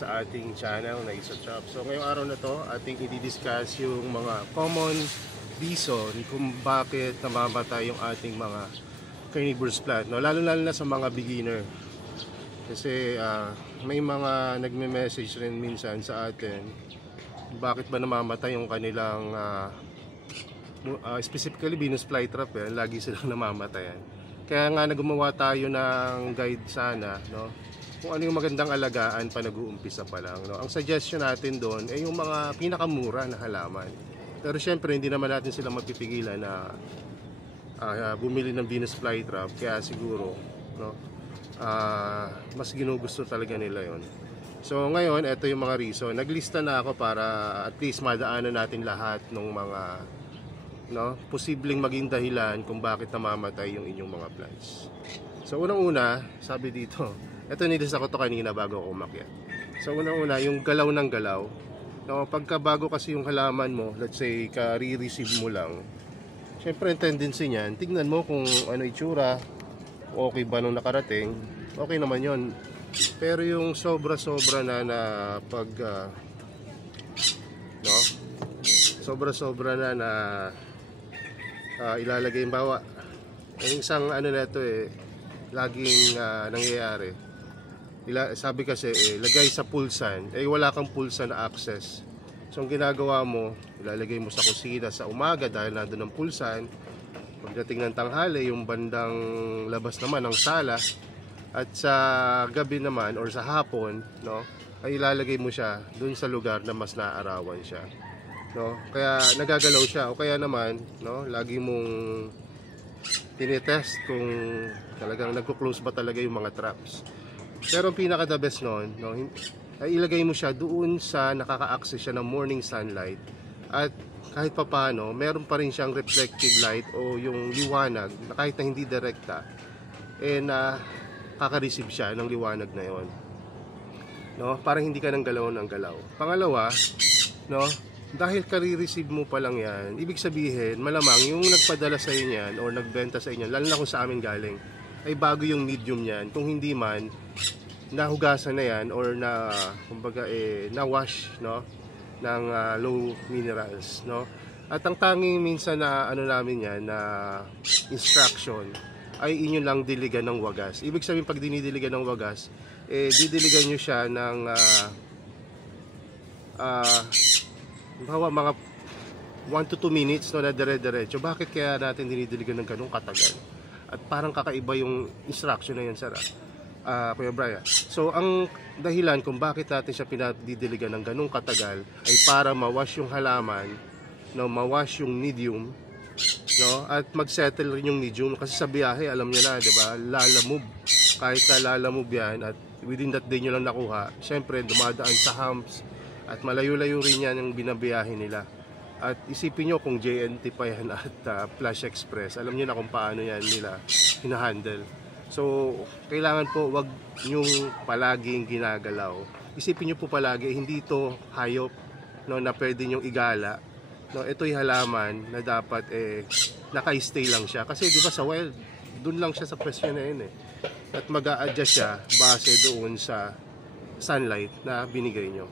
sa ating channel na Isa Chop. So ngayong araw na to, ating i-discuss yung mga common reason kung bakit namamatay yung ating mga carnivorous plant, no? Lalo na sa mga beginner. Kasi may mga nagme-message rin minsan sa atin, bakit ba namamatay yung kanilang specifically Venus flytrap, lagi silang namamatayan. Kaya nga gumawa tayo ng guide sana, no? Kung ano yung magandang alagaan pa nag-uumpisa pa lang, no? Ang suggestion natin doon ay yung mga pinakamura na halaman. Pero syempre hindi naman natin sila mapipigilan na bumili ng Venus flytrap, kaya siguro, no, mas ginugusto talaga nila yon. So ngayon, ito yung mga reason. Naglista na ako para at least madaanan natin lahat ng mga, no, posibleng maging dahilan kung bakit namamatay yung inyong mga plants. So unang-una, sabi dito, ito nilista ko to kanina bago ako umakyat. So unang-una, yung galaw ng galaw. No, pagka bago kasi yung halaman mo, let's say ka-re-receive mo lang, syempre yung tendency niyan, tignan mo kung ano itsura, okay ba nung nakarating, okay naman yon. Pero yung sobra-sobra na pag no, sobra-sobra na ilalagay yung bawa. Yung isang ano na ito laging nangyayari. Sabi kasi lagay sa pulsan, wala kang pulsan na access. So ang ginagawa mo, ilalagay mo sa kusina sa umaga dahil nandun ang pulsan. Pagdating ng tanghali, yung bandang labas naman ng sala, at sa gabi naman or sa hapon, no, ay ilalagay mo siya dun sa lugar na mas naaarawan siya. No, kaya nagagalaw siya, o kaya naman, no, lagi mong tinitest kung talagang nagko-close ba talaga yung mga traps. Pero ang pinaka the best noon, no, ay ilagay mo siya doon sa nakaka-access siya ng morning sunlight, at kahit papaano meron pa rin siyang reflective light o yung liwanag na kahit na hindi direkta na kaka-receive siya ng liwanag na yon, no, para hindi ka nang galaw ng galaw. Pangalawa, no, dahil kare-receive mo pa lang yan, ibig sabihin, malamang yung nagpadala sa inyo yan o nagbenta sa inyo, lalo na kung sa amin galing, ay bago yung medium yan. Kung hindi man, nahugasan na yan or na, kumbaga, na-wash, no, ng low minerals, no. At ang tanging minsan na ano namin yan, na instruction, ay inyo lang diligan ng wagas. Ibig sabihin, pag dinidiligan ng wagas, didiligan nyo siya ng mga 1 to 2 minutes, no, na dire-diretso. Bakit kaya natin dinidiligan ng ganung katagal? At parang kakaiba yung instruction na yun, sir, Kuya Brian. So ang dahilan kung bakit natin siya pinadidiligan ng ganung katagal ay para mawash yung halaman, no, mawash yung medium, no, at mag-settle rin yung medium. Kasi sa biyahe, alam niyo na, di ba, lalamove. Kahit na lalamove yan at within that day nyo lang nakuha, syempre dumadaan sa humps at malayo-layo rin yan yung binabiyahe nila. At isipin nyo kung JNT pa yan at Flash Express, alam nyo na kung paano yan nila hinahandle. So kailangan po wag nyong palaging ginagalaw. Isipin nyo po palagi, hindi ito hayop, no, na pwede nyong igala, no. Ito'y halaman na dapat naka-stay lang siya. Kasi di ba sa wild, dun lang siya sa presyo na yun at mag-a-adjust siya base doon sa sunlight na binigay nyo,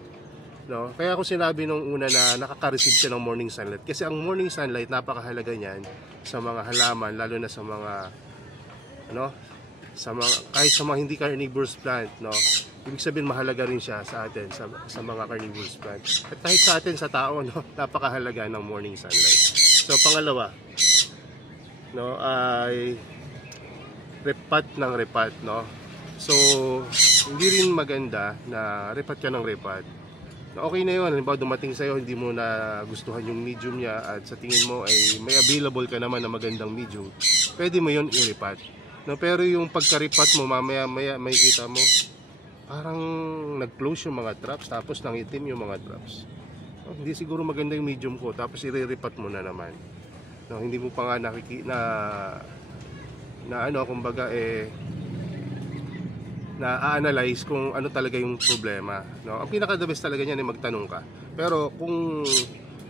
no? Kaya ako sinabi nung una na nakaka-receive siya ng morning sunlight, kasi ang morning sunlight napakahalaga niyan sa mga halaman, lalo na sa mga, no, sa mga, kahit sa mga hindi carnivorous plant, no. Ibig sabihin mahalaga rin siya sa atin, sa mga carnivorous plant, at kahit sa atin sa tao, no, napakahalaga ng morning sunlight. So pangalawa, no, ay repat ng repat, no. So hindi rin maganda na repat ka ng repat. Okay na yun, halimbawa dumating sa'yo, hindi mo na gustuhan yung medium niya at sa tingin mo ay may available ka naman na magandang medium, pwede mo yun i-repat, no. Pero yung pagka-repat mo, mamaya may kita mo parang nag-close yung mga traps, tapos nangitim yung mga traps, no, hindi siguro maganda yung medium ko, tapos i-repat mo na naman, no. Hindi mo pa nga na ano, kumbaga na-analyze kung ano talaga yung problema, no. Ang pinaka-the best talaga niyan ay magtanong ka. Pero kung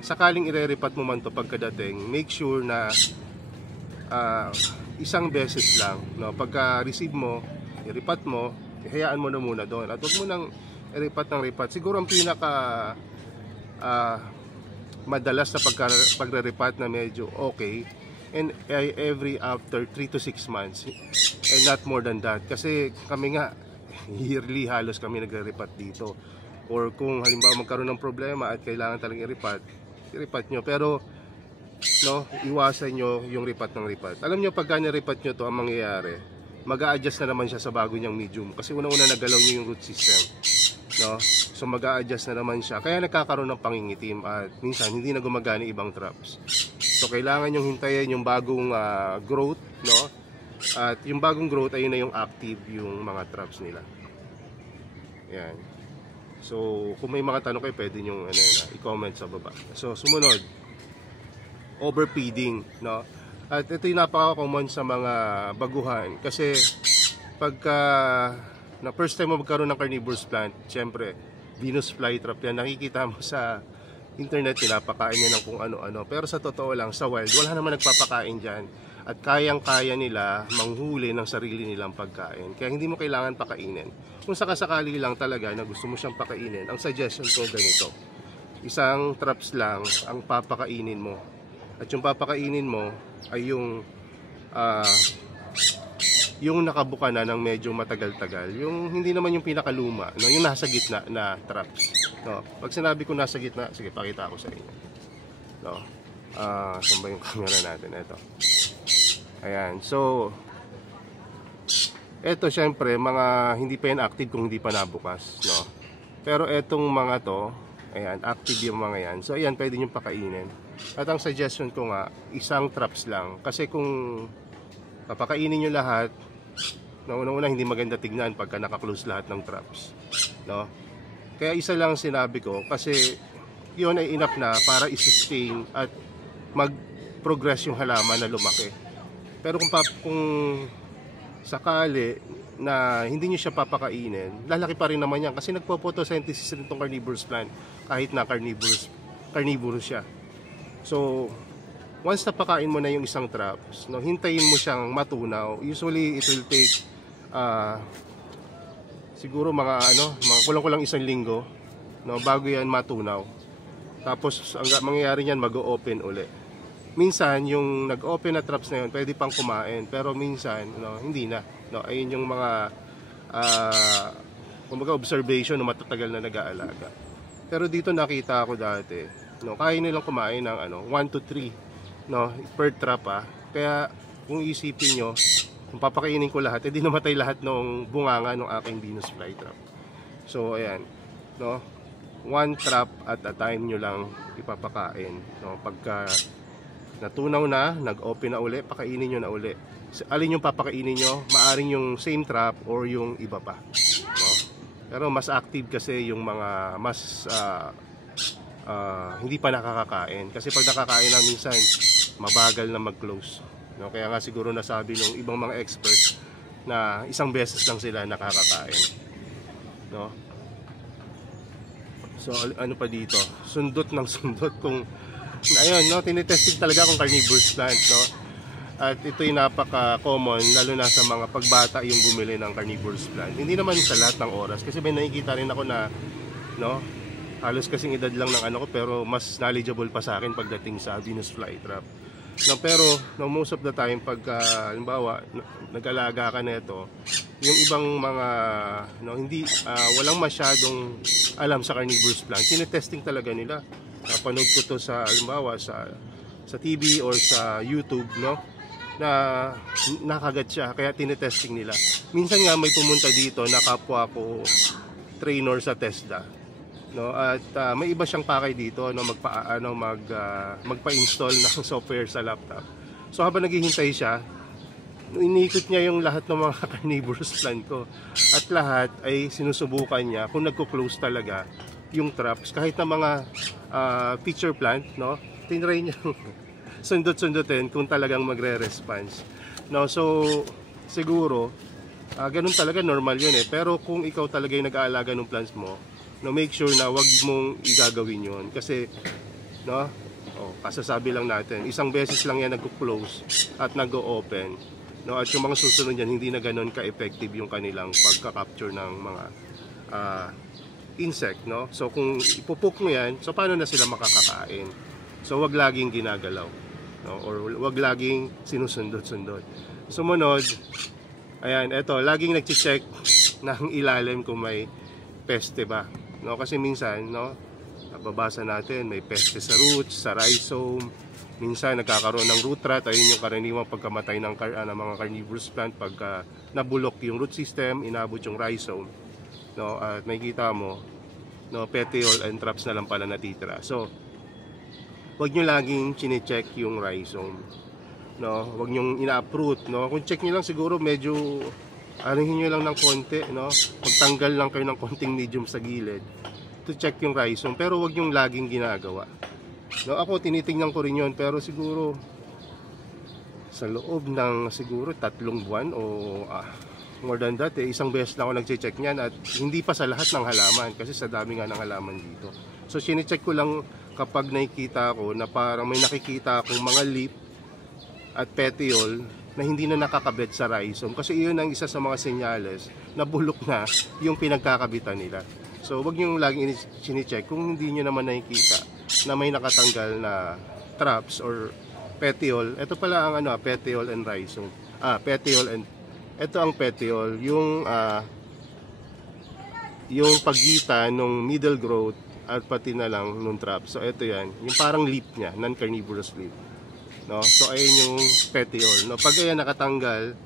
sakaling ire-repat mo man to pagkadating, make sure na isang beses lang, no. Pagka-receive mo, i-repat mo, hayaan mo na muna doon. At huwag mo nang ripat ng ripat. Siguro ang pinaka ah, madalas na pagre-ripat na medyo okay, and every after 3 to 6 months, and not more than that, kasi kami nga yearly halos kami nagre-ripat dito. Or kung halimbawa magkaroon ng problema at kailangan talagang i-ripat nyo. Pero no, iwasan nyo yung ripat ng ripat. Alam nyo, pagka ni-ripat nyo to, ang mangyayari, mag-a-adjust na naman siya sa bago niyang medium, kasi una-una nagalaw nyo yung root system, no? So mag-a-adjust na naman siya, kaya nagkakaroon ng pangingitim at minsan hindi na gumagana ibang traps. So kailangan yung hintayin yung bagong growth, no? At yung bagong growth, ayun na yung active yung mga traps nila. Yan. So kung may mga tanong kayo, pwede nyo i-comment sa baba. So sumunod, overfeeding, no? At ito yung napaka-common sa mga baguhan, kasi pagka na first time mo magkaroon ng carnivorous plant, syempre Venus flytrap yan, nakikita mo sa internet, pinapakain niya ng kung ano-ano, pero sa totoo lang, sa wild, wala naman nagpapakain dyan, at kayang-kaya nila manghuli ng sarili nilang pagkain, kaya hindi mo kailangan pakainin. Kung sakasakali lang talaga na gusto mo siyang pakainin, ang suggestion ko ganito, isang traps lang ang papakainin mo, at yung papakainin mo ay yung nakabuka na ng medyo matagal-tagal, yung hindi naman yung pinakaluma, no? Yung nasa gitna na traps, no? Pag sinabi ko nasa gitna, sige, pakita ko sa inyo, no? Saan ba yung camera natin? Ito, ayan. So eto, syempre mga hindi pa yan active kung hindi pa nabukas, no? Pero etong mga to, ayan, active yung mga yan. So ayan, pwede nyo pakainin. At ang suggestion ko nga, isang traps lang, kasi kung papakainin nyo lahat, no, una-una hindi maganda tignan pagka naka-close lahat ng traps, no? Kaya isa lang sinabi ko, kasi yun ay enough na para i-sustain at mag-progress yung halaman na lumaki. Pero kung sakali na hindi nyo siya papakainin, lalaki pa rin naman yan, kasi nagpo-photosynthesis rin itong carnivorous plant kahit na carnivorous siya. So once napakain mo na yung isang traps, no, hintayin mo siyang matunaw. Usually it will take siguro mga kulang-kulang 1 linggo, no, bago yan matunaw. Tapos ang mangyayari niyan, mag-o-open uli. Minsan yung nag-open na traps na yun, pwede pang kumain, pero minsan, no, hindi na, no. Ayun yung mga kumbaga observation na matatagal na nag-aalaga. Pero dito nakita ako dati, no, kaya nilang kumain ng 1 to 3, no, per trap. Kaya kung isipin nyo, kung papakainin ko lahat, edi namatay lahat ng bunganga ng aking Venus flytrap. So ayan, no, 1 trap at a time nyo lang ipapakain, no. Pagka natunaw na, nag-open na uli, pakainin nyo na uli. Alin yung papakainin nyo? Maaring yung same trap or yung iba pa, no? Pero mas active kasi yung mga mas hindi pa nakakakain, kasi pag nakakain na minsan mabagal na mag-close, no? Kaya nga siguro nasabi ng ibang mga experts na isang beses lang sila nakakakain, no? So ano pa dito, sundot ng sundot kung ayun, no, tinitesting talaga kung carnivorous plant, no? At ito yung napaka-common, lalo na sa mga pagbata yung bumili ng carnivorous plant. Hindi naman sa lahat ng oras, kasi may nakikita rin ako na, no, halos kasing edad lang ng ko, pero mas knowledgeable pa sa akin pagdating sa Venus flytrap, no. Pero no, most of the time pag halimbawa nag-alaga ka nito, yung ibang mga, no, hindi walang masyadong alam sa carnivorous plant, tinetesting talaga nila. Napanood ko to sa halimbawa sa TV or sa YouTube, no, na nakagat siya, kaya tinetesting nila. Minsan nga may pumunta dito na kapwa ko trainer sa TESDA, no, at may iba siyang pakay dito, no, magpa-install ng software sa laptop. So habang naghihintay siya, iniikot niya yung lahat ng mga carnivorous plant ko, at lahat ay sinusubukan niya kung nagko-close talaga yung traps, kahit na mga feature plant, no, tinry niya sundot-sundutin kung talagang magre-response, no. So siguro ganun talaga, normal yun pero kung ikaw talaga yung nag-aalaga ng plants mo, no, make sure na wag mong igagawin yun, kasi, no, kasasabi lang natin, isang beses lang yan nagko-close at nag-o-open, no, at yung mga susunod yan hindi na ganun ka-effective yung kanilang pagka-capture ng mga insect, no? So kung ipupuk mo yan, so paano na sila makakakain? So wag laging ginagalaw, no? Or wag laging sinusundot-sundot. Sumunod, ayan, eto, laging nagche-check ng ilalim kung may peste ba, no? Kasi minsan, no, nababasa natin may peste sa roots, sa rhizome. Minsan nagkakaroon ng root rot. Ayun yung karaniwang pagkamatay ng mga carnivorous plant pagka nabulok yung root system, inabot yung rhizome, no? At nakikita mo, no, petiole and traps na lang pala natitira. So wag nyo laging chine-check yung rhizome, no? Wag nyo ina-uproot, no? Kung check nyo lang, siguro medyo anuhin nyo lang ng konti, no? Magtanggal lang kayo ng konting medium sa gilid to check yung rhizome, pero wag yung laging ginagawa, no? Ako tinitingnan ko rin yun, pero siguro sa loob ng siguro 3 buwan o more than that, isang beses na ako nagche-check niyan, at hindi pa sa lahat ng halaman kasi sa dami nga ng halaman dito. So sine-check ko lang kapag nakikita ko na parang may nakikita akong mga leaf at petiole na hindi na nakakabit sa rhizome, kasi iyon ang isa sa mga senyales na bulok na yung pinagkakabitan nila. So wag niyo laging sine-check kung hindi niyo naman nakikita na may nakatanggal na traps or petiole. Ito pala ang petiole and rhizome. Petiole and ito ang petiole, yung pagitan ng middle growth at pati na lang nung trap. So ito yan, yung parang leaf niya, non-carnivorous leaf, no? So ayun yung petiole, no? Pag ayan nakatanggal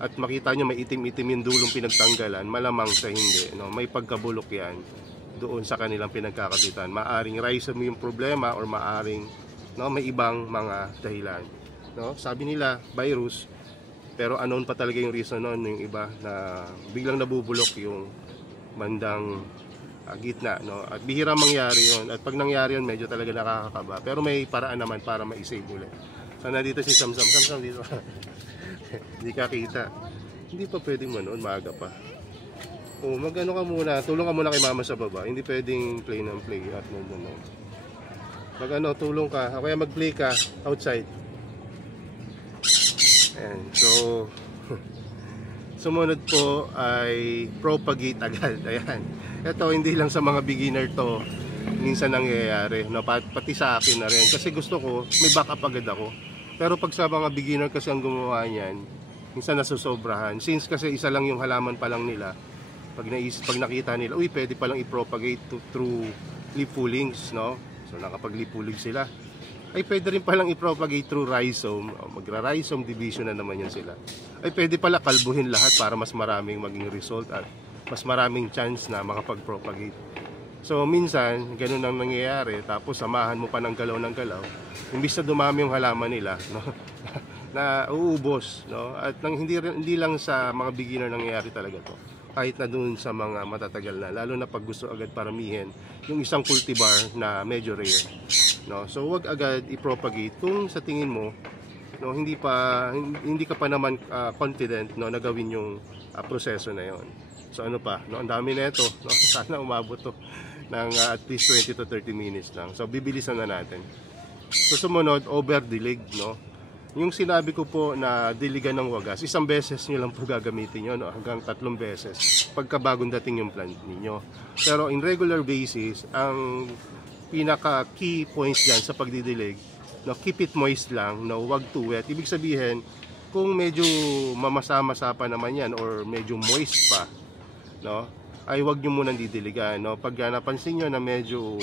at makita nyo may itim-itim yung dulong pinagtanggalan, malamang sa hindi, no? May pagkabulok yan doon sa kanilang pinagkakabitan. Maaring rhizome yung problema, or maaring, no, may ibang mga dahilan, no? Sabi nila virus, pero unknown pa talaga yung reason noon, yung iba na biglang nabubulok yung bandang gitna, no? At bihira mangyari yon, at pag nangyari yon medyo talaga nakakakaba, pero may paraan naman para ma-save ulit. So nandito si Samsam dito. Hindi ka kita, hindi pa pwedeng manood, maaga pa. Mag-ano ka muna, tulong ka muna kay mama sa baba, hindi pwedeng play ng play at no. Tulong ka, kaya mag-play ka outside. Ayan, so sumunod po ay propagate agad. Ayan, ito hindi lang sa mga beginner to minsan nangyayari, no? Pati sa akin na rin, kasi gusto ko may backup agad ako. Pero pag sa mga beginner kasi ang gumawa niyan, minsan nasusobrahan, since kasi isa lang yung halaman pa lang nila. Pag nakita nila, uy, pwede palang i-propagate through leaf pullings, no? So nakapag-leaf pulling sila, ay pwede rin palang i-propagate through rhizome. Magra-rhizome division na naman yan sila. Ay pwede pala kalbuhin lahat para mas maraming maging result at mas maraming chance na makapag-propagate. So minsan, ganun ang nangyayari, tapos samahan mo pa ng galaw, imbis na dumami yung halaman nila, no? na uubos, no? At hindi lang sa mga beginner nangyayari talaga to, kahit na dun sa mga matatagal na, lalo na pag gusto agad paramihin yung isang cultivar na medyo rare, no? So wag agad i-propagate kung sa tingin mo, no, hindi ka pa naman confident, no, na gawin yung proseso na yon. So ano pa, no, ang dami na ito, no? Sana umabot to ng at least 20 to 30 minutes lang. So bibilisan na natin. So sumunod, over-dilig, no? Yung sinabi ko po na diligan ng wagas, isang beses nyo lang po gagamitin nyo, no? Hanggang 3 beses pagka bagong dating yung plant ninyo. Pero in regular basis, ang pinaka key points dyan sa pagdidilig, no, keep it moist lang, no? Wag too wet. Ibig sabihin, kung medyo mamasa-masa pa naman yan or medyo moist pa, no, ay wag nyo munang didiligan, no? Pag napansin nyo na medyo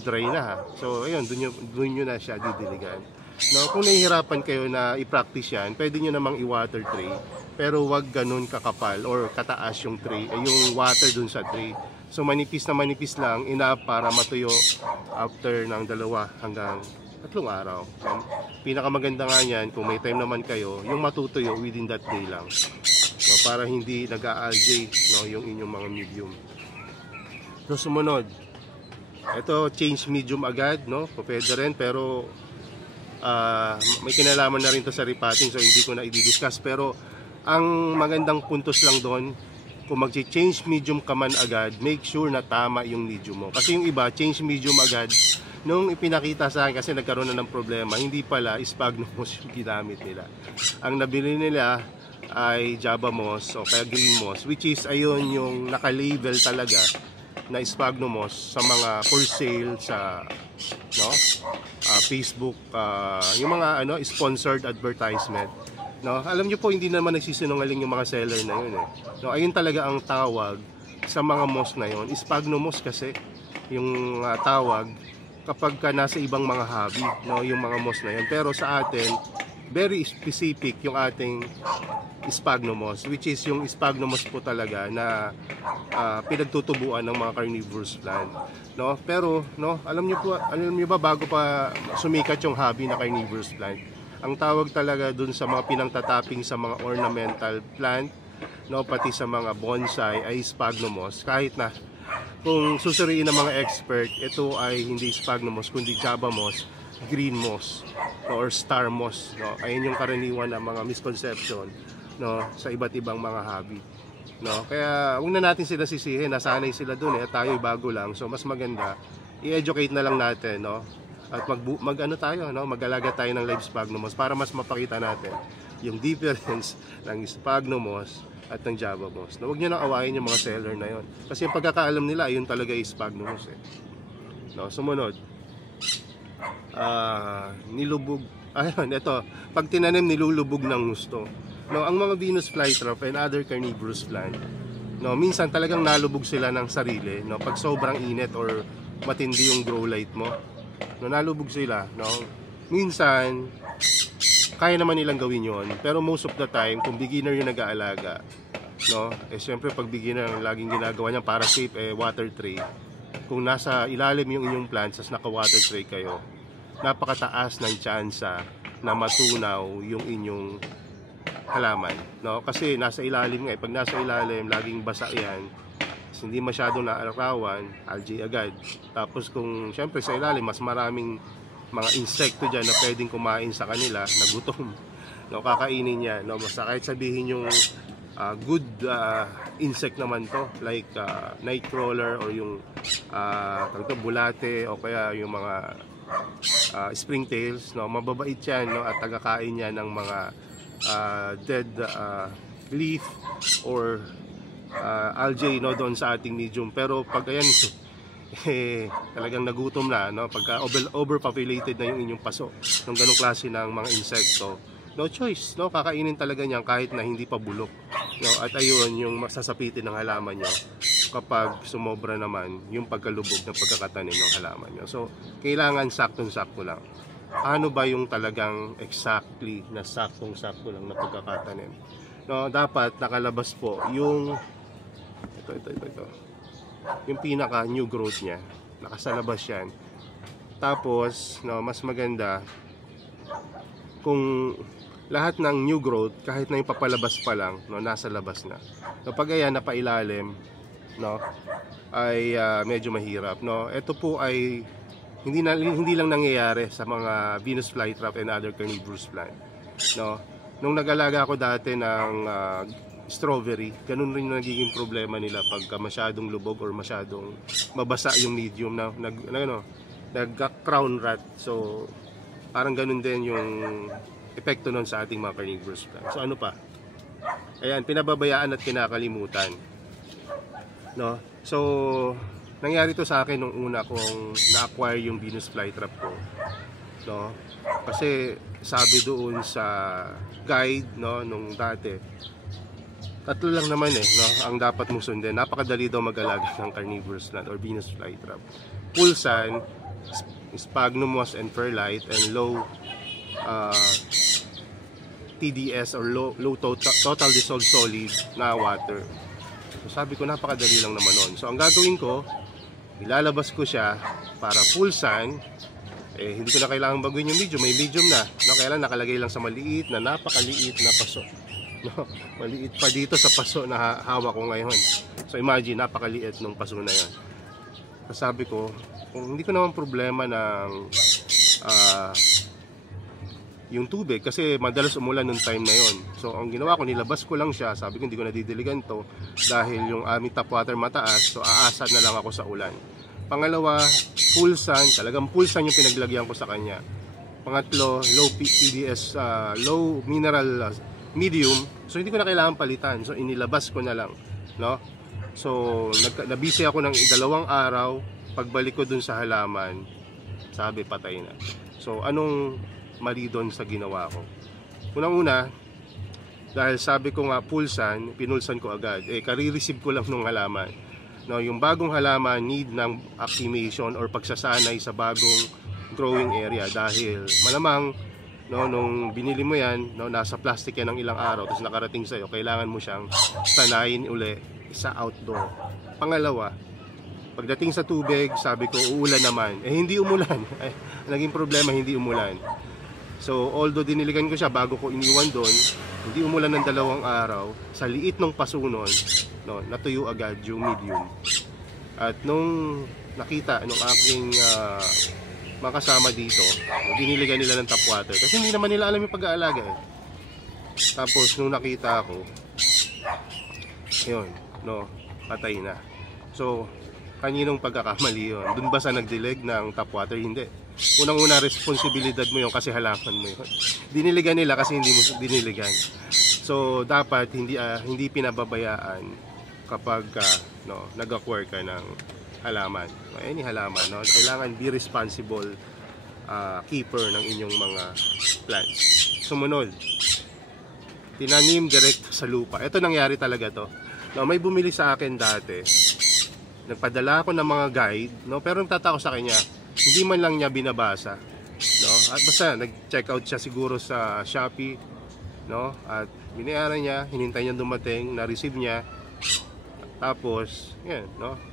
dry na, ha? So ayun, dun nyo na siya didiligan, no? Kung nahihirapan kayo na i-practice yan, pwede nyo namang i-water tray, pero wag ganun kakapal or kataas yung tray, yung water dun sa tray. So manipis lang, enough para matuyo after ng 2 hanggang 3 araw. So, pinakamaganda nga yan, kung may time naman kayo, yung matutuyo within that day lang, no, para hindi nag-aalgae, no, yung inyong mga medium. So sumunod, ito change medium agad, no? Pwede rin, pero may kinalaman na rin to sa repotting, so hindi ko na i-discuss. Pero ang magandang puntos lang doon, kung mag-change medium ka man agad, make sure na tama yung medium mo. Kasi yung iba, change medium agad, nung ipinakita sa akin kasi nagkaroon na ng problema, hindi pala sphagnum moss yung ginamit nila. Ang nabili nila ay Java moss o kaya green moss, which is ayun yung naka-label talaga na sphagnum moss sa mga for sale sa no Facebook, yung mga sponsored advertisement. No, alam niyo po hindi naman nagsisinungaling yung mga seller na yun eh. No, ayun talaga ang tawag sa mga moss na yun. Sphagnum moss kasi yung tawag kapag nasa ibang mga hobby, no, yung mga moss na yun. Pero sa atin, very specific yung ating sphagnum moss, which is yung sphagnum moss po talaga na pinagtutubuan ng mga carnivorous plant. No, pero no, alam niyo ba bago pa sumikat yung hobby na carnivorous plant, ang tawag talaga dun sa mga pinangtatapping sa mga ornamental plant, no, pati sa mga bonsai ay sphagnum moss. Kahit na kung susuriin ng mga expert, ito ay hindi sphagnum moss kundi Java moss, green moss, no, or star moss, no. Ayun yung karaniwan na mga misconception, no, sa iba't ibang mga hobby, no. Kaya huwag na natin sila sisihin, nasanay sila dun eh, tayo bago lang. So mas maganda i-educate na lang natin, no, at mag-alaga tayo ng live sphagnum moss para mas mapakita natin yung difference ng sphagnum moss at ng Java moss. No, huwag niyo nang awayin yung mga seller na yon. Kasi yung pagkakaalam nila, ayun talaga yung sphagnum moss eh. No, sumunod. Nilubog. Ayun, ito. Pag tinanim, nilulubog ng gusto. No, ang mga Venus flytrap and other carnivorous plant, no, minsan talagang nalubog sila ng sarili, no, pag sobrang init or matindi yung grow light mo. No, nalubog sila, no. Minsan kaya naman nilang gawin yon, pero most of the time kung beginner yung nag-aalaga, no, eh syempre pag beginner ang laging ginagawa niya para safe water tray. Kung nasa ilalim yung inyong plants as naka water tray kayo, napakataas ng tsansa na matunaw yung inyong halaman, no, kasi nasa ilalim nga, pag nasa ilalim laging basa yan, hindi masyadong naarawan, algae agad. Tapos kung syempre sa ilalim mas maraming mga insekto dyan na pwedeng kumain sa kanila na gutom, no, kakainin niya, no, basta kahit sabihin yung good insect naman to, like nightcrawler or yung bulate o kaya yung mga springtails, no, mababait yan, no, at tagakain niya ng mga dead leaf or algae, no, doon sa ating medium. Pero pag ayan talagang nagutom na, no, pagka overpopulated na yung inyong paso ng ganong klase ng mga insekto, no choice, no, kakainin talaga niyan kahit na hindi pa bulok, no, at ayun yung masasapitin ng halaman nyo kapag sumobra naman yung pagkalubog ng pagkakatanim ng halaman nyo. So kailangan saktong-sakto lang. Ano ba yung talagang exactly na saktong-sakto lang na pagkakatanim, no, dapat nakalabas po yung ito yung pinaka new growth niya, nakasalabas yan. Tapos no, mas maganda kung lahat ng new growth kahit na yung papalabas pa lang, no, nasa labas na. Kapag ayan napailalim, no, ay medyo mahirap, no. Ito po ay hindi lang nangyayari sa mga Venus flytrap and other carnivorous plant, no. Nung nag-alaga ako dati ng strawberry, ganun rin nagiging problema nila pagka masyadong lubog or masyadong mabasa yung medium na nag-crown rot. So parang ganun din yung epekto nun sa ating mga carnivorous plants. So ano pa? Ayan, pinababayaan at kinakalimutan, no. So nangyari to sa akin nung una kong na-acquire yung Venus flytrap ko, no. Kasi sabi doon sa guide, no, nung dati, tatlo lang naman no, ang dapat mong sundin. Napakadali daw mag-alaga ng carnivorous plant or Venus flytrap. Pulsan, sphagnum moss and perlite, and low TDS or low total dissolved solid na water. So sabi ko napakadali lang naman nun. So ang gagawin ko, ilalabas ko siya para pulsan. Hindi ko na kailangan baguhin yung medium, may medium na, no, kailan nakalagay lang sa maliit na napakaliit na paso. No, maliit pa dito sa paso na hawak ko ngayon. So imagine, napakaliit ng paso na yan. Sabi ko, kung hindi ko naman problema ng yung tubig, kasi madalas umulan nung time na yon. So ang ginawa ko, nilabas ko lang siya. Sabi ko hindi ko nadidiligan to dahil yung aming tap water mataas, so aasad na lang ako sa ulan. Pangalawa, pulsan, talagang pulsan yung pinaglagyan ko sa kanya. Pangatlo, low TDS, low mineral medium. So hindi ko na kailangan palitan. So inilabas ko na lang, no? So, nabisi ako ng 2 araw. Pagbalik ko dun sa halaman, sabi patay na. So, anong mali doon sa ginawa ko? Unang-una, dahil sabi ko nga pinulsan ko agad. Kare-receive ko lang nung halaman. No, yung bagong halaman need ng acclimation or pagsasanay sa bagong growing area dahil malamang nung binili mo yan, nasa plastic yan ng ilang araw tapos nakarating sa'yo, kailangan mo siyang sanayin uli sa outdoor. Pangalawa, pagdating sa tubig, sabi ko uulan naman. Hindi umulan. Naging problema, hindi umulan. So although diniligan ko siya bago ko iniwan doon, hindi umulan ng 2 araw. Sa liit ng pasunon, natuyo agad yung medium. At nung nakita nung aking mga kasama dito, diniligan nila ng tap water kasi hindi naman nila alam yung pag-aalaga Tapos nung nakita ako, yun, patay na. So kaninong pagkakamali yun? Doon ba sa nagdilig ng tap water? Hindi. Unang-una, responsibilidad mo yun kasi halaman mo yun. Diniligan nila kasi hindi mo diniligan. So dapat hindi pinababayaan kapag nag-acquire ka ng halaman. Any halaman, kailangan be responsible keeper ng inyong mga plants. Sumunod, tinanim direct sa lupa. Ito nangyari talaga to. May bumili sa akin dati. Nagpadala ako ng mga guide, pero nagtataka sa kanya, hindi man lang niya binabasa. At basta nag-check out siya siguro sa Shopee, at binayaran niya, hinintay niya dumating, na-receive niya. Tapos, yan,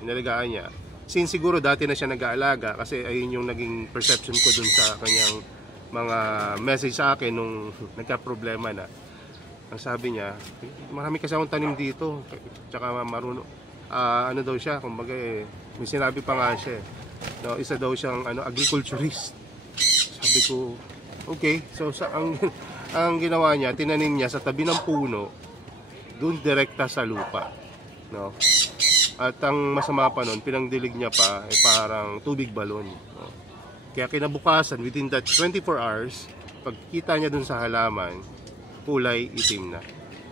inalagaan niya. Since siguro dati na siya nag-aalaga, kasi ayun yung naging perception ko dun sa kanyang mga message sa akin nung nagka-problema na. Ang sabi niya, marami kasi akong tanim dito, tsaka marunong, daw siya, kumbaga may sinabi pa nga siya, isa daw siyang agriculturist. Sabi ko, okay, so ang ginawa niya, tinanim niya sa tabi ng puno, dun direkta sa lupa. At ang masama pa nun, pinangdilig niya pa parang tubig balon. Kaya kinabukasan, within that 24 hours, pagkita niya dun sa halaman, kulay itim na.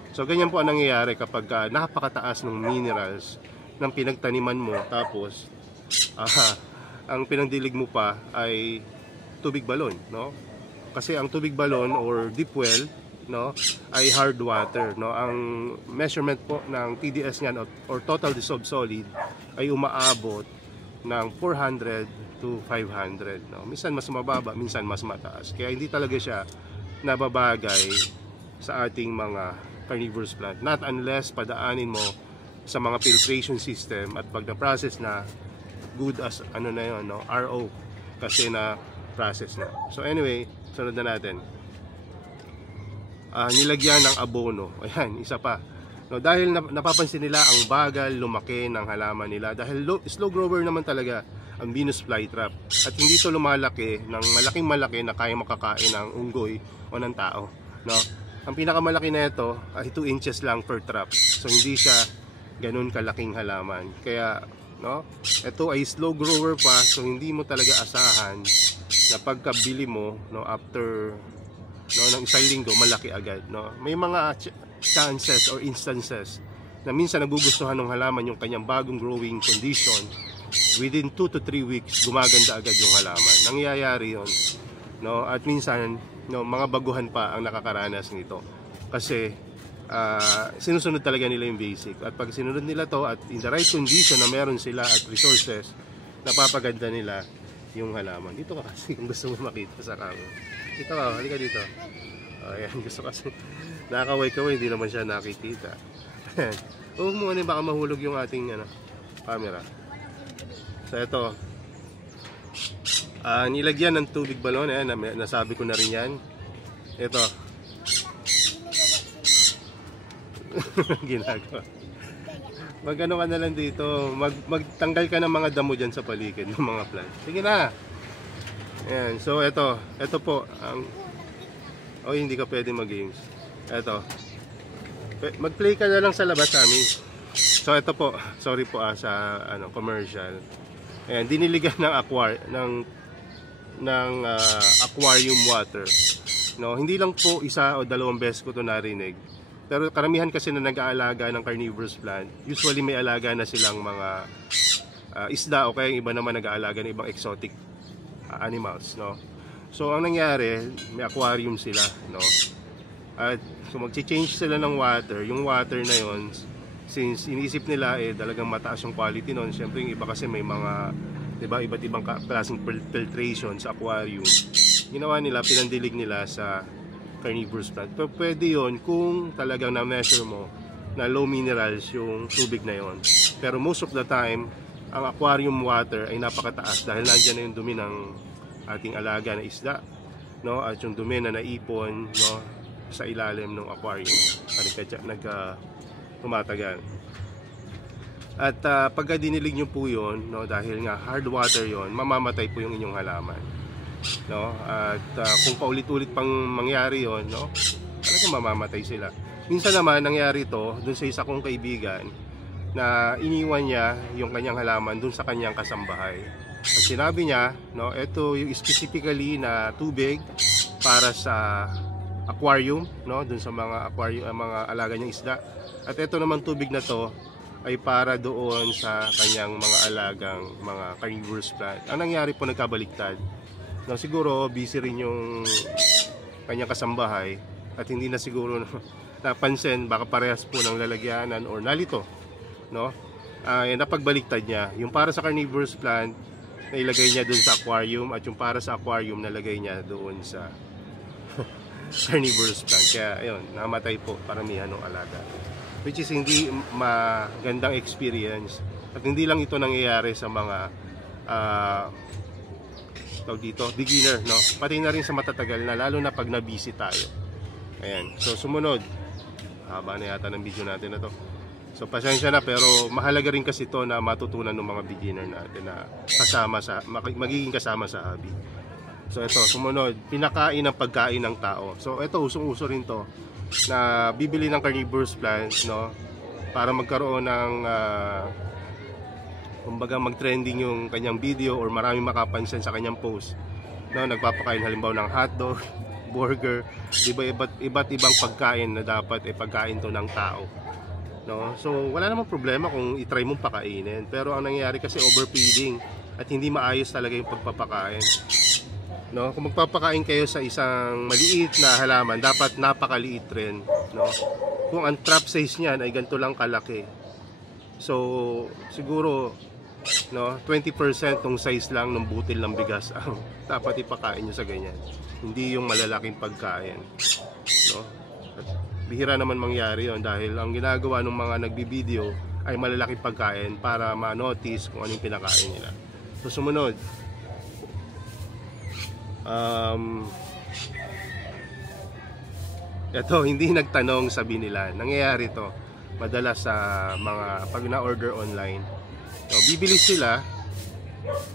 So ganyan po ang nangyayari kapag napakataas ng minerals ng pinagtaniman mo, tapos ang pinangdilig mo pa ay tubig balon, Kasi ang tubig balon or deep well, ay hard water, Ang measurement po ng TDS niyan or total dissolved solid ay umaabot ng 400 to 500, Minsan mas mababa, minsan mas mataas. Kaya hindi talaga siya nababagay sa ating mga carnivorous plant. Not unless padaanin mo sa mga filtration system at pag na-process na, good as RO, kasi na process na. So anyway, sunod na natin. Nilagyan ng abono. Ayan, isa pa. Dahil napapansin nila ang bagal lumaki ng halaman nila. Dahil slow grower naman talaga ang Venus flytrap. At hindi ito lumalaki ng malaking-malaki na kaya makakain ng unggoy o ng tao. Ang pinakamalaki na ito ay 2 inches lang per trap. So hindi siya ganun kalaking halaman. Kaya ito ay slow grower pa. So hindi mo talaga asahan na pagkabili mo after ng isang linggo, malaki agad. May mga chances or instances na minsan nagugustuhan ng halaman yung kanyang bagong growing condition. Within 2 to 3 weeks, gumaganda agad yung halaman. Nangyayari yun. At minsan, mga baguhan pa ang nakakaranas nito. Kasi sinusunod talaga nila yung basic. At pag sinunod nila to at in the right condition na meron sila at resources, napapaganda nila yung halaman. Dito ka kasi kung gusto mo makita sa camera. Dito ka, halika dito. Ayan, gusto kasi nakakaway-kaway, hindi naman siya nakikita. Huwag mo baka mahulog yung ating camera. So ito, nilagyan ng tubig balon. Ayan, nasabi ko na rin yan. Ito. Ginagawa. Ka na lang dito, magtanggal ka ng mga damo dyan sa paligid ng mga plant. Sige na. Ayan, so ito po ang hindi ka pwede mag-games. Ito. Mag-play ka na lang sa labas, Ami. So ito po, sorry po sa commercial. Ayan, diniligan ng aquarium water. Hindi lang po 1 o 2 beses ko to narinig Pero karamihan kasi na nag-aalaga ng carnivorous plant, usually may alaga na silang mga isda o kaya yung iba naman nag-aalaga ng ibang exotic animals, no? So ang nangyari, may aquarium sila, no? At so magche-change sila ng water. Yung water na yon, since iniisip nila talagang mataas yung quality noon. Siyempre yung iba kasi may mga, 'di ba, iba't ibang klaseng filtration sa aquarium. Ginawa nila, pinandilig nila sa carnivorous plant. Pero pwede yon kung talagang na-measure mo na low minerals yung tubig na yon. Pero most of the time, ang aquarium water ay napakataas dahil nandiyan na yung dumi ng ating alaga na isda, no? At yung dumi na naipon, no, sa ilalim ng aquarium tumatagal. At pagka dinilig nyo po yun, no, dahil nga hard water yon, mamamatay po yung inyong halaman, no? At kung paulit-ulit pang mangyari yon, no, talagang mamamatay sila. Minsan naman nangyari to dun sa isa kong kaibigan na iniwan niya yung kanyang halaman dun sa kanyang kasambahay. At sinabi niya, no, ito yung specifically na tubig para sa aquarium, no, dun sa mga aquarium, mga alaga niyang isda. At ito naman tubig na to ay para doon sa kanyang mga alagang mga carnivorous plant. Ang nangyari po, nagkabaliktad. No, siguro busy rin yung kanyang kasambahay at hindi na siguro napansin, baka parehas po ng lalagyanan or nalito, no? Napagbaliktad niya. Yung para sa carnivorous plant, nailagay niya doon sa aquarium, at yung para sa aquarium, nalagay niya doon sa carnivorous plant. Kaya ayun, namatay po paramihan ng alaga. Which is hindi magandang experience. At hindi lang ito nangyayari sa mga beginner, no? Pati na rin sa matatagal na, lalo na pag na-busy tayo. Ayan. So sumunod, haba na yata ng video natin na to. So pasensya na, pero mahalaga rin kasi ito na matutunan ng mga beginner natin na magiging kasama sa hobby. So ito, sumunod, pinakain ng pagkain ng tao. So ito, usong-uso rin to na bibili ng carnivorous plants, no, para magkaroon ng kumbaga mag-trending yung kanyang video or maraming makapansin sa kanyang post, no, nagpapakain halimbawa ng hotdog, burger, iba't ibang pagkain na dapat pagkain to ng tao, no. So wala namang problema kung i-try mong pakainin, pero ang nangyayari kasi overfeeding at hindi maayos talaga yung pagpapakain, no. Kung magpapakain kayo sa isang maliit na halaman, dapat napakaliit rin, no. Kung ang trap size niyan ay ganito lang kalaki, so siguro, no, 20% ng size lang ng butil ng bigas ang dapat ipakain nyo sa ganyan, hindi yung malalaking pagkain, no. At bihira naman mangyari yon dahil ang ginagawa ng mga nagbibideo ay malalaking pagkain para ma-notice kung anong pinakain nila. So sumunod, ito, hindi nagtanong, sabi nila. Nangyayari to madalas sa mga pag na-order online, no, bibili sila,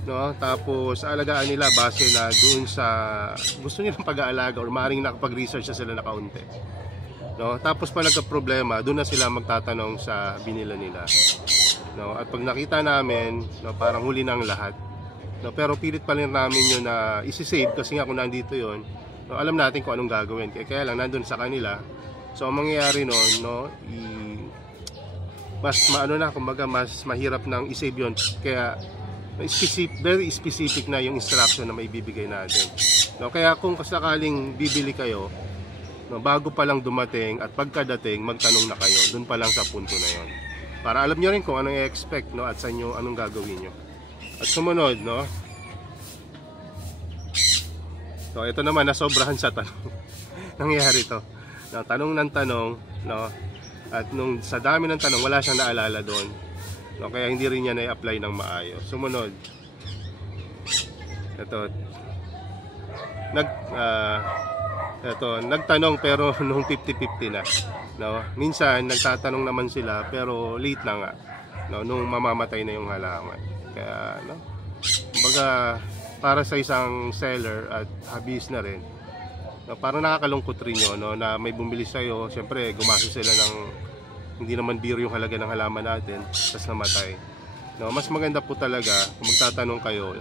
no, tapos alagaan nila base na doon sa gusto nilang pag-aalaga or maaaring nakapag-research na sila na kaunti, no. Tapos pa nagka-problema, doon na sila magtatanong sa binila nila, no. At pag nakita namin, no, parang huli ng lahat, no, pero pilit pa rin namin yun na isi-save kasi nga kung nandito yun, no, alam natin kung anong gagawin. Kaya lang nandun sa kanila. So ang mangyayari noon, no, mas kumbaga mas mahirap nang i-save yun. Kaya very specific na yung instruction na maibibigay natin, no. Kaya kung sakaling bibili kayo, no, bago pa lang dumating at pagkadating, magtanong na kayo dun pa lang sa punto na yon, para alam nyo rin kung anong i-expect, no, at sa inyo anong gagawin nyo. At sumunod, no, so ito naman, nasobrahan sa tanong. Nangyari to, no, tanong ng tanong, no, at nung sa dami ng tanong wala siyang naalala doon, no, kaya hindi rin niya na-apply ng maayos. Sumunod, ito, nagtanong pero nung 50-50 na, no. Minsan nagtatanong naman sila pero late na nga, no, nung mamamatay na yung halaman. Kaya, no, kumbaga para sa isang seller at hobbyist na rin, no, parang nakakalungkot rin yun, no, na may bumili sa'yo, siyempre gumastos sila ng hindi naman biro yung halaga ng halaman natin, tapos namatay, no. Mas maganda po talaga kung magtatanong kayo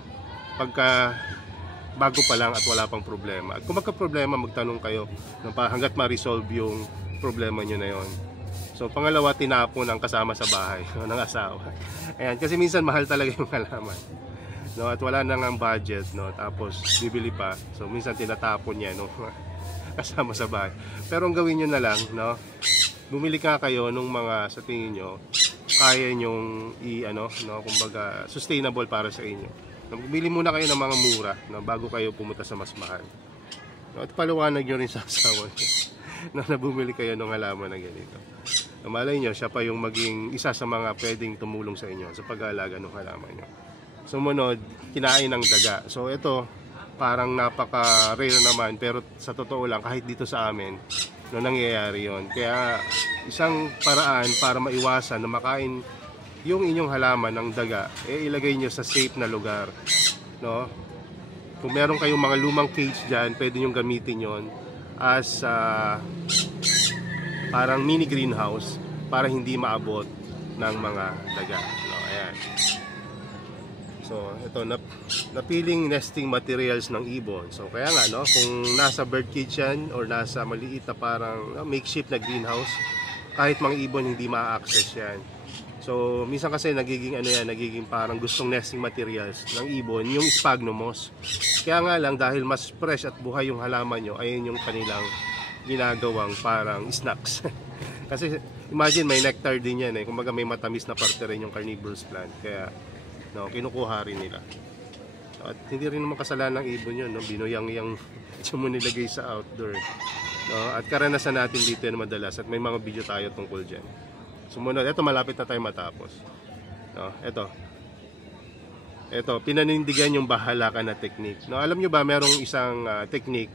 pagka bago pa lang at wala pang problema. At kung magka-problema, magtanong kayo, no, hanggat ma-resolve yung problema nyo na yon. So pangalawa, tinapon ang kasama sa bahay ng asawa. Ayan, kasi minsan mahal talaga yung halaman, no, at wala na ng budget, no, tapos bibili pa, so minsan tinatapon niya, no, kasama sa bahay. Pero ang gawin nyo na lang, no, bumili ka kayo nung mga sa tingin nyo kaya nyong no, kumbaga sustainable para sa inyo. Bili muna kayo ng mga mura, no, bago kayo pumunta sa mas mahal. No, at paliwanag nyo rin sa asawa nyo na bumili kayo ng halaman na ganito. Malay nyo, siya pa yung maging isa sa mga pwedeng tumulong sa inyo sa pag-aalaga ng halaman nyo. Sumunod, kinain ng daga. So ito, parang napaka-rare naman, pero sa totoo lang, kahit dito sa amin, no, nangyayari yon. Kaya isang paraan para maiwasan na makain yung inyong halaman ng daga, ilagay nyo sa safe na lugar, no? Kung meron kayong mga lumang cage dyan, pwede nyo gamitin yon as parang mini greenhouse para hindi maabot ng mga daga, no? Ayan. So ito, napiling nesting materials ng ibon. So kaya nga, no, kung nasa bird cage yan or nasa maliit na parang makeshift na greenhouse, kahit mga ibon hindi ma-access yan. So minsan kasi nagiging nagiging parang gustong nesting materials ng ibon yung sphagnum moss. Kaya nga lang, dahil mas fresh at buhay yung halaman nyo, ayun yung kanilang ginagawang parang snacks. Kasi imagine, may nectar din yan, kumbaga may matamis na parte rin yung carnivorous plant, kaya no, kinukuha rin nila. At hindi rin naman kasalanan ng ibon yun, no? Binuyang yung mo nilagay sa outdoor, no? At karanasan natin dito yan madalas, at may mga video tayo tungkol dyan. Sumunod, ito malapit na tayo matapos, no? Ito, pinanindigan yung bahala ka na technique, no? Alam nyo ba, merong isang technique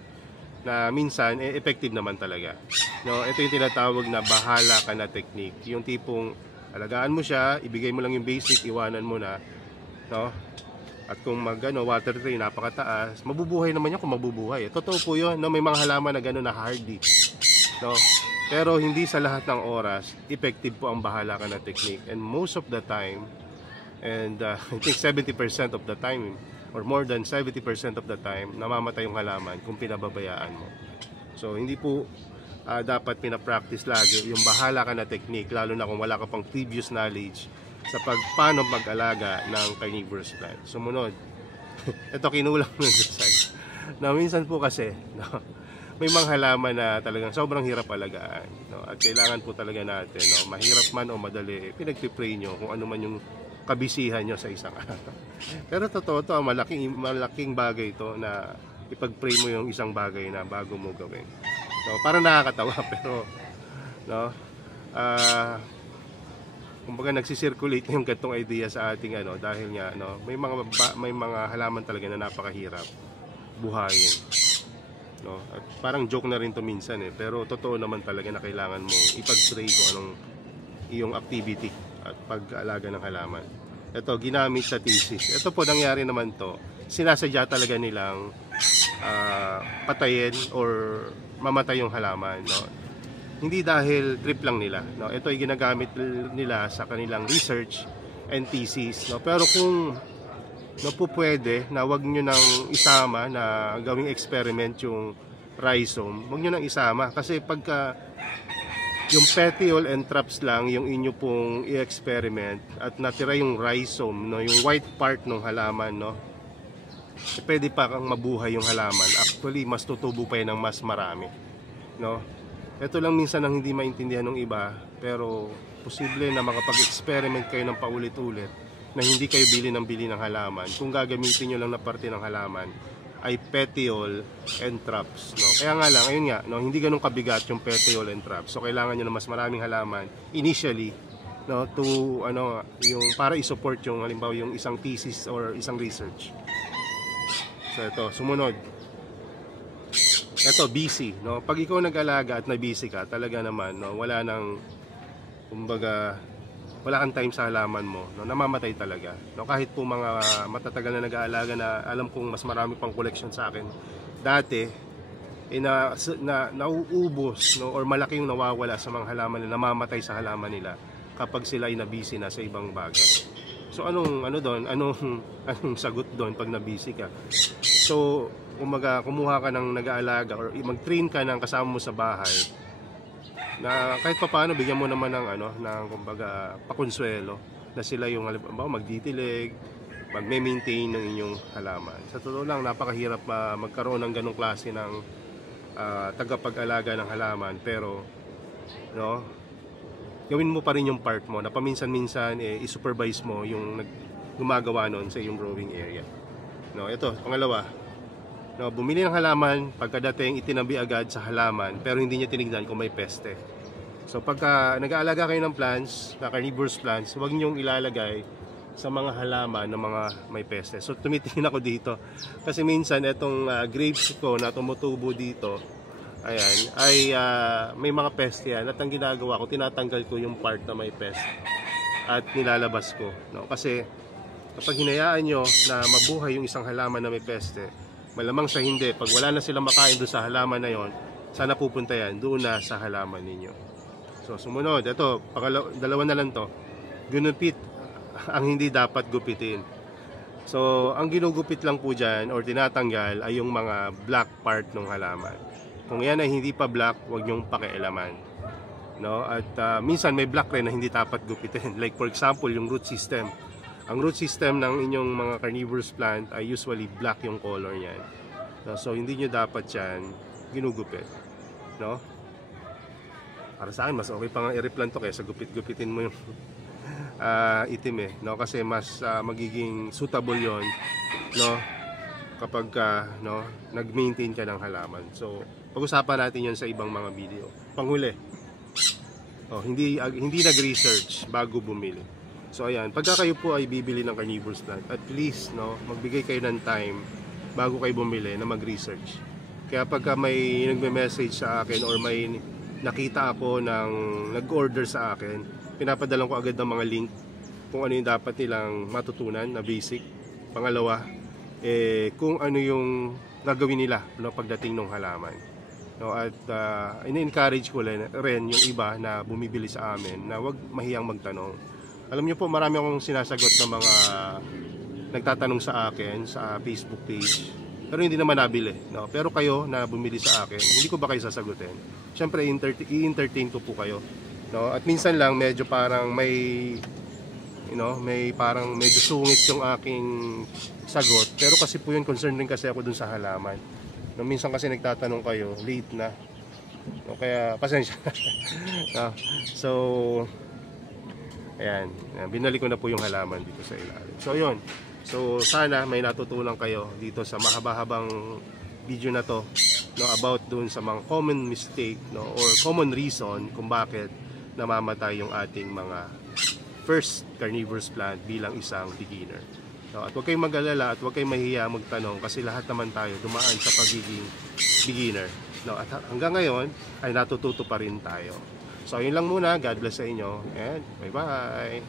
na minsan effective naman talaga, no? Ito yung tinatawag na bahala ka na technique, yung tipong alagaan mo siya, ibigay mo lang yung basic, iwanan mo na, no? At kung water tray napakataas, mabubuhay naman yan kung mabubuhay. Totoo po yun, no? May mga halaman na gano'n na hardy, no? Pero hindi sa lahat ng oras effective po ang bahala ka na technique. And most of the time, and I think 70% of the time, or more than 70% of the time, namamatay yung halaman kung pinababayaan mo. So hindi po dapat pinapractice lagi yung bahala ka na technique, lalo na kung wala ka pang previous knowledge sa paano mag-alaga ng carnivorous plant. Sumunod, ito kinulang ng design. Na minsan po kasi, no, may mga halaman na talagang sobrang hirap alagaan, no? At kailangan po talaga natin, no, mahirap man o madali, pinagpipray nyo kung ano man yung kabisihan nyo sa isang araw. Pero totoo to, malaking bagay ito na ipag-pray mo yung isang bagay na bago mo gawin. No, parang nakakatawa, pero no, kumbaga nagsisirculate yung gantong idea sa ating dahil nga, no, may mga halaman talaga na napakahirap buhayin, no? At parang joke na rin to minsan, pero totoo naman talaga na kailangan mong ipag-pray kung anong iyong activity at pag-alaga ng halaman. Ito, ginamit sa thesis. Ito po, nangyari naman to, sinasadya talaga nilang patayin or mamatay yung halaman, no? Hindi dahil trip lang nila, no? Ito ay ginagamit nila sa kanilang research and thesis, no? Pero kung po pwede na wag nyo nang isama na gawing experiment yung rhizome, wag nyo nang isama, kasi pagka yung petiole and traps lang yung inyo pong i-experiment at natira yung rhizome, no, yung white part ng halaman, no, pwede pa kang mabuhay yung halaman. Actually, mas tutubo pa yan ng mas marami, no? Ito lang minsan ang hindi maintindihan ng iba, pero posible na makapag-experiment kayo ng paulit-ulit na hindi kayo bili ng halaman kung gagamitin nyo lang na parte ng halaman ay petiole and traps, no? Kaya nga lang, ayun nga, no, hindi ganun kabigat yung petiole and traps, so kailangan nyo na mas maraming halaman initially, no, to yung para i-support yung halimbawa yung isang thesis or isang research. So ito, sumunod, ito, busy, no? Pag ikaw nag-alaga at na-busy ka, talaga naman, no, wala nang, kumbaga, wala kang time sa halaman mo, no, namamatay talaga, no? Kahit po mga matatagal na nag-aalaga na alam kong mas marami pang collection sa akin dati, nauubos, no, or malaki yung nawawala sa mga halaman na namamatay sa halaman nila kapag sila ay na-busy na sa ibang bagay. So anong sagot doon pag na-busy ka? So kumuha ka ng nag-aalaga or mag-train ka ng kasama mo sa bahay na kahit papaano bigyan mo naman ng ano, ng kumbaga pakonsuelo na sila yung halimbawa magdidilig, magme-maintain ng inyong halaman. Sa totoo lang, napakahirap magkaroon ng ganong klase ng tagapag-alaga ng halaman, pero no, gawin mo pa rin yung part mo na paminsan-minsan i-supervise mo yung gumagawa nun sa iyong growing area. No, ito, pangalawa, no, bumili ng halaman, pagkadating itinabi agad sa halaman pero hindi niya tinignan kung may peste. So pagka nag-aalaga kayo ng plants, na carnivorous plants, huwag niyong ilalagay sa mga halaman ng mga may peste. So tumitingin ako dito kasi minsan itong grapes ko na tumutubo dito, ayan, ay may mga peste yan. At ang ginagawa ko, tinatanggal ko yung part na may pest at nilalabas ko. No? Kasi kapag hinayaan nyo na mabuhay yung isang halaman na may peste, malamang sa hindi, pag wala na silang makain doon sa halaman na yon, sana pupunta yan doon na sa halaman ninyo. So sumunod, ito, dalawa na lang to, ginupit ang hindi dapat gupitin. So ang ginugupit lang po dyan or tinatanggal ay yung mga black part ng halaman. Kung yan ay hindi pa black, huwag nyong pakialaman. No? At minsan may black rin na hindi dapat gupitin. Like for example, yung root system. Ang root system ng inyong mga carnivorous plant ay usually black yung color niyan. No? So hindi nyo dapat yan ginugupit. No? Para sa akin, mas okay pa nga i-replant to kaysa gupit-gupitin mo yung itim eh. No? Kasi mas magiging suitable yon, no? Kapag no, nag-maintain ka ng halaman. So pag-usapan natin yon sa ibang mga video. Panghuli, hindi nag-research bago bumili. So ayan, pagka kayo po ay bibili ng carnivorous plant, at least no, magbigay kayo ng time bago kayo bumili na mag-research. Kaya pagka may nagme-message sa akin or may nakita ako ng nag-order sa akin, pinapadalan ko agad ng mga link kung ano yung dapat nilang matutunan na basic. Pangalawa, kung ano yung gagawin nila, no, pagdating ng halaman. No, at ini-encourage ko rin yung iba na bumibili sa amin na wag mahiyang magtanong. Alam niyo po, marami akong sinasagot ng mga nagtatanong sa akin sa Facebook page, pero hindi naman nabili. No? Pero kayo na bumili sa akin, hindi ko ba kayo sasagutin? Siyempre, i-entertain ko po kayo. No? At minsan lang, medyo parang may parang medyo sungit yung aking sagot. Pero kasi po yun, concern din kasi ako dun sa halaman. No, minsan kasi nagtatanong kayo, late na. No, kaya pasensya. No, so, ayan, binalik ko na po yung halaman dito sa ilalim. So, yun. So, sana may natutunan kayo dito sa mahaba-habang video na to, no, about dun sa mga common mistake, no, or common reason kung bakit namamatay yung ating mga first carnivorous plant bilang isang beginner. No, at huwag kayong mag-alala at huwag kayong mahiya magtanong kasi lahat naman tayo dumaan sa pagiging beginner. No, at hanggang ngayon ay natututo pa rin tayo. So yun lang muna. God bless sa inyo and bye-bye.